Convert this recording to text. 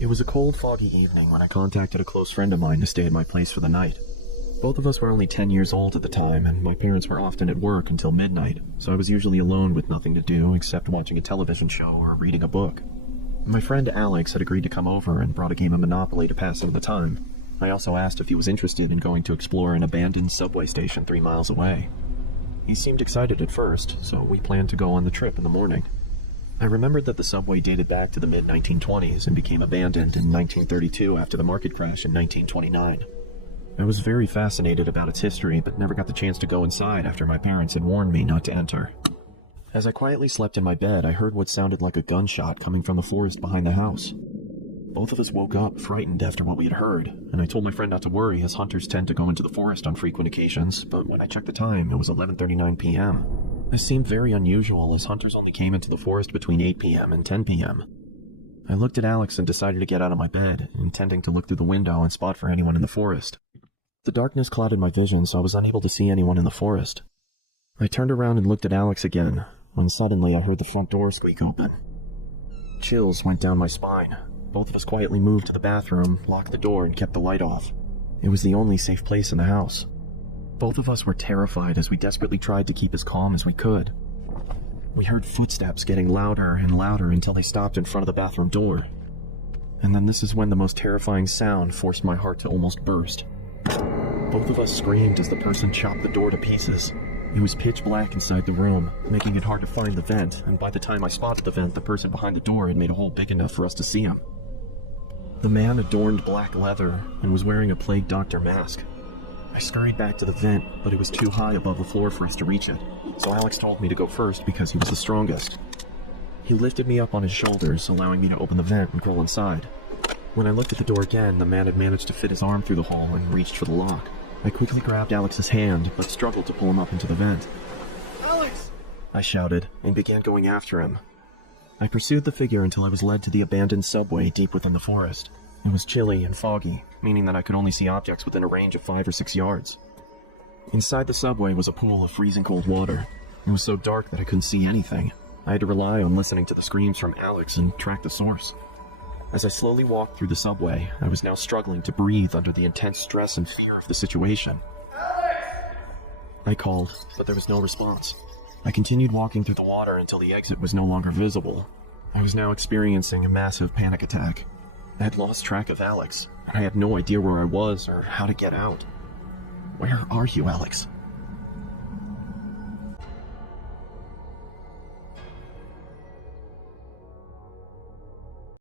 It was a cold, foggy evening when I contacted a close friend of mine to stay at my place for the night. Both of us were only 10 years old at the time, and my parents were often at work until midnight, so I was usually alone with nothing to do except watching a television show or reading a book. My friend Alex had agreed to come over and brought a game of Monopoly to pass some of the time. I also asked if he was interested in going to explore an abandoned subway station 3 miles away. He seemed excited at first, so we planned to go on the trip in the morning. I remembered that the subway dated back to the mid-1920s and became abandoned in 1932 after the market crash in 1929. I was very fascinated about its history, but never got the chance to go inside after my parents had warned me not to enter. As I quietly slept in my bed, I heard what sounded like a gunshot coming from the forest behind the house. Both of us woke up, frightened after what we had heard, and I told my friend not to worry, as hunters tend to go into the forest on frequent occasions, but when I checked the time, it was 11:39 p.m. This seemed very unusual, as hunters only came into the forest between 8 p.m. and 10 p.m. I looked at Alex and decided to get out of my bed, intending to look through the window and spot for anyone in the forest. The darkness clouded my vision, so I was unable to see anyone in the forest. I turned around and looked at Alex again, when suddenly I heard the front door squeak open. Chills went down my spine. Both of us quietly moved to the bathroom, locked the door, and kept the light off. It was the only safe place in the house. Both of us were terrified as we desperately tried to keep as calm as we could. We heard footsteps getting louder and louder until they stopped in front of the bathroom door. And then this is when the most terrifying sound forced my heart to almost burst. Both of us screamed as the person chopped the door to pieces. It was pitch black inside the room, making it hard to find the vent, and by the time I spotted the vent, the person behind the door had made a hole big enough for us to see him. The man adorned black leather and was wearing a plague doctor mask. I scurried back to the vent, but it was too high above the floor for us to reach it, so Alex told me to go first because he was the strongest. He lifted me up on his shoulders, allowing me to open the vent and crawl inside. When I looked at the door again, the man had managed to fit his arm through the hole and reached for the lock. I quickly grabbed Alex's hand, but struggled to pull him up into the vent. "Alex!" I shouted, and began going after him. I pursued the figure until I was led to the abandoned subway deep within the forest. It was chilly and foggy, meaning that I could only see objects within a range of 5 or 6 yards. Inside the subway was a pool of freezing cold water. It was so dark that I couldn't see anything. I had to rely on listening to the screams from Alex and track the source. As I slowly walked through the subway, I was now struggling to breathe under the intense stress and fear of the situation. "Alex!" I called, but there was no response. I continued walking through the water until the exit was no longer visible. I was now experiencing a massive panic attack. I had lost track of Alex, and I had no idea where I was or how to get out. "Where are you, Alex?"